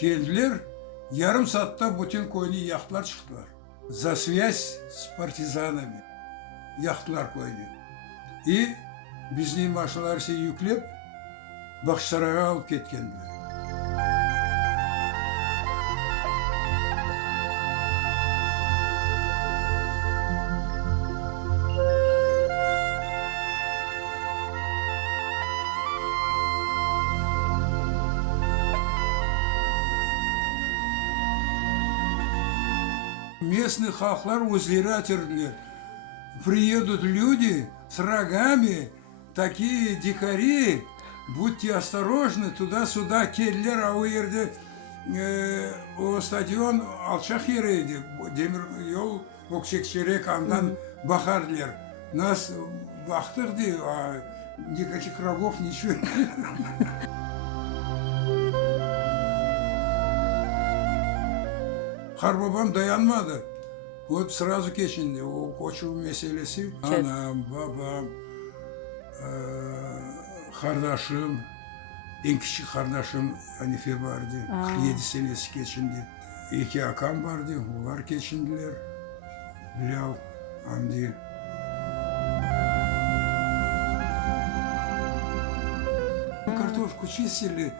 Geldiler, yarım saatte bütün koyunu yaktılar çıktılar. За связь с партизанами yaktılar koyunu. Bizning машиналарga yüklep Бахчисарайга alıp ketkendiler. Местные хохлар озера отерли. Приедут люди с рогами, такие дикари, будьте осторожны, туда-сюда келдер, а у ерде o stadion alçak yereydi. Demir yol okşekşerek andan bakarlar. Нас baktık diyor, никаких рогов, ничего. Harbabam dayanmadı. O sırası geçindi. O koçu meselesi. Anam, babam, kardeşim, en küçük kardeşim Hanife vardı. 47 senesi geçindi. İki akam vardı. Onlar geçindiler. Bilal, Hamdi. Картошку чистили,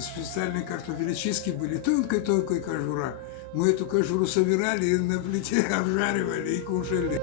специальные картофелечистки были, тонкая-тонкая кожура. Мы эту кожуру собирали и на плите обжаривали и кушали.